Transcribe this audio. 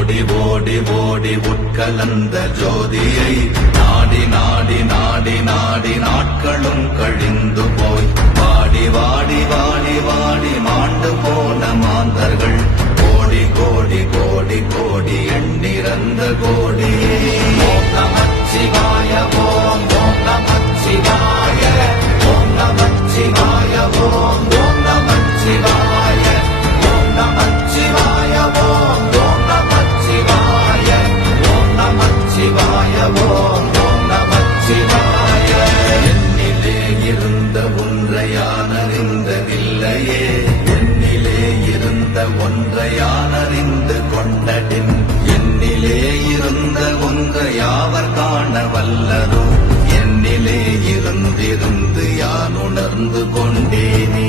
ஓடி ஓடி ஓடி உட்கலந்த ஜோதியை நாடி நாடி நாடி நாடி நாட்களும் கழிந்து போய் வாடி வாடி வாடி வாடி மாண்டு போன மாந்தர்கள் கோடி கோடி கோடி கோடி எண்ணிறந்த கோடியே. ஓம் நமச்சிவாய ஓம் ஓம் நமச்சிவாய ஓம் நமச்சிவாய ஓம் ஓம் நமச்சிவாய ஓம் நமச்சிவாய ஓம் ஓம் நமச்சிவாய ஓம் நமச்சிவாய ஓம் ஓம் நமச்சிவாய. என்னிலே இருந்த ஒன்றை யான் அறிந்ததில்லையே, என்னிலே இருந்த ஒன்றை யான் அறிந்து கொண்டடின், என்னிலே இருந்த ஒன்றை யாவர் காண வல்லரோ, என்னிலே இருந்திருந்து யான் உணர்ந்து கொண்டேனே.